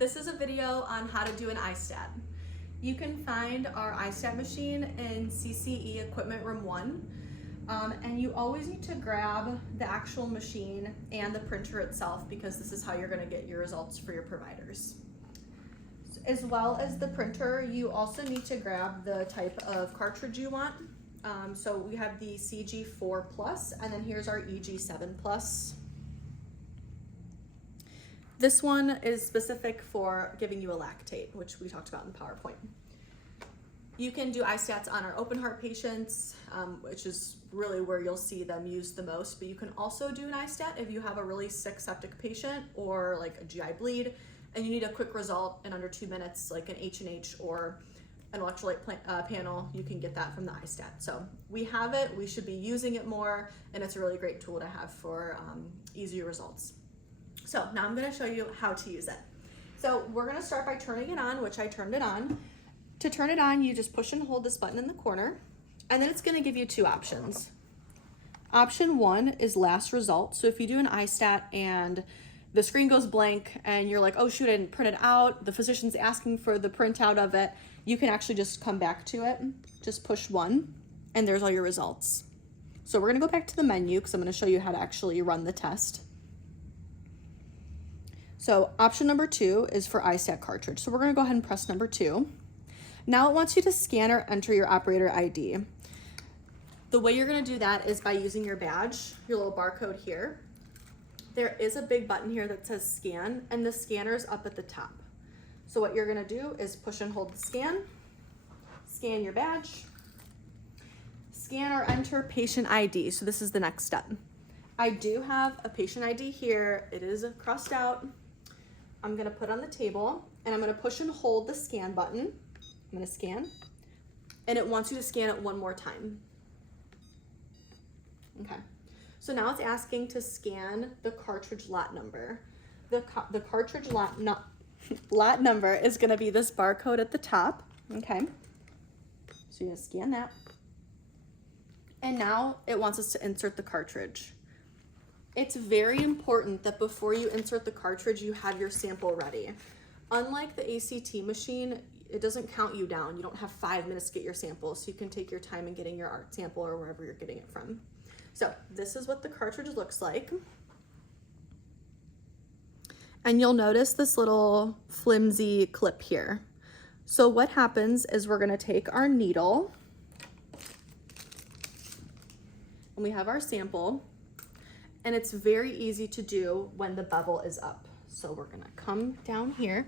This is a video on how to do an istat. You can find our istat machine in CCE Equipment Room 1. And you always need to grab the actual machine and the printer itself because this is how you're going to get your results for your providers. As well as the printer, you also need to grab the type of cartridge you want. So we have the CG4 Plus, and then here's our EG7 Plus. This one is specific for giving you a lactate, which we talked about in PowerPoint. You can do istats on our open heart patients, which is really where you'll see them used the most, but you can also do an istat if you have a really sick septic patient or like a GI bleed and you need a quick result in under 2 minutes, like an H&H or an electrolyte panel. You can get that from the istat. So we have it, we should be using it more, and it's a really great tool to have for easier results. So now I'm going to show you how to use it. So we're going to start by turning it on, which I turned it on. To turn it on, you just push and hold this button in the corner, and then it's going to give you two options. Option one is last result. So if you do an istat and the screen goes blank and you're like, oh shoot, I didn't print it out, the physician's asking for the printout of it, you can actually just come back to it. Just push one, and there's all your results. So we're going to go back to the menu because I'm going to show you how to actually run the test. So option number 2 is for istat cartridge. So we're going to go ahead and press number 2. Now it wants you to scan or enter your operator ID. The way you're going to do that is by using your badge, your little barcode here. There is a big button here that says scan, and the scanner's up at the top. So what you're going to do is push and hold the scan your badge, scan or enter patient ID. So this is the next step. I do have a patient ID here. It is crossed out. I'm going to put on the table, and I'm going to push and hold the scan button. I'm going to scan, and it wants you to scan it one more time. Okay, so now it's asking to scan the cartridge lot number. The cartridge lot number is going to be this barcode at the top. Okay, so you're going to scan that, and now it wants us to insert the cartridge. It's very important that before you insert the cartridge, you have your sample ready. Unlike the ACT machine, it doesn't count you down. You don't have 5 minutes to get your sample, so you can take your time in getting your art sample or wherever you're getting it from. So this is what the cartridge looks like. And you'll notice this little flimsy clip here. So what happens is we're gonna take our needle, and we have our sample, and it's very easy to do when the bevel is up. So we're gonna come down here,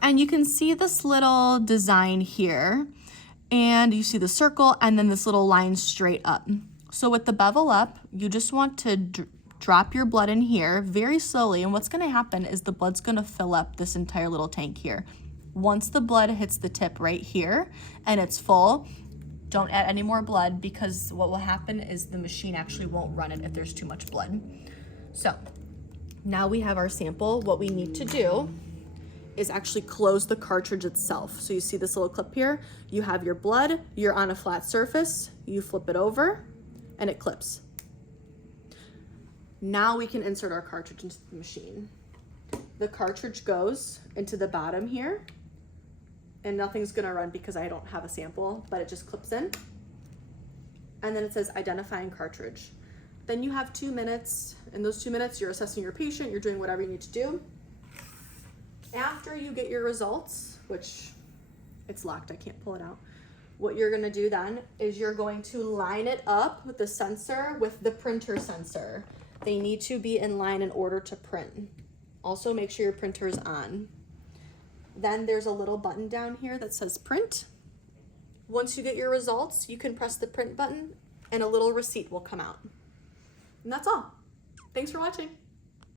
and you can see this little design here, and you see the circle and then this little line straight up. So with the bevel up, you just want to drop your blood in here very slowly, and what's gonna happen is the blood's gonna fill up this entire little tank here. Once the blood hits the tip right here and it's full, don't add any more blood, because what will happen is the machine actually won't run it if there's too much blood. So now we have our sample. What we need to do is actually close the cartridge itself. So you see this little clip here, you have your blood, you're on a flat surface, you flip it over and it clips. Now we can insert our cartridge into the machine. The cartridge goes into the bottom here, and nothing's gonna run because I don't have a sample, but it just clips in. And then it says identifying cartridge. Then you have 2 minutes. In those 2 minutes, you're assessing your patient, you're doing whatever you need to do. After you get your results, which it's locked, I can't pull it out. What you're gonna do then is you're going to line it up with the sensor with the printer sensor. They need to be in line in order to print. Also make sure your printer is on. Then there's a little button down here that says print. Once you get your results, you can press the print button and a little receipt will come out. And that's all. Thanks for watching.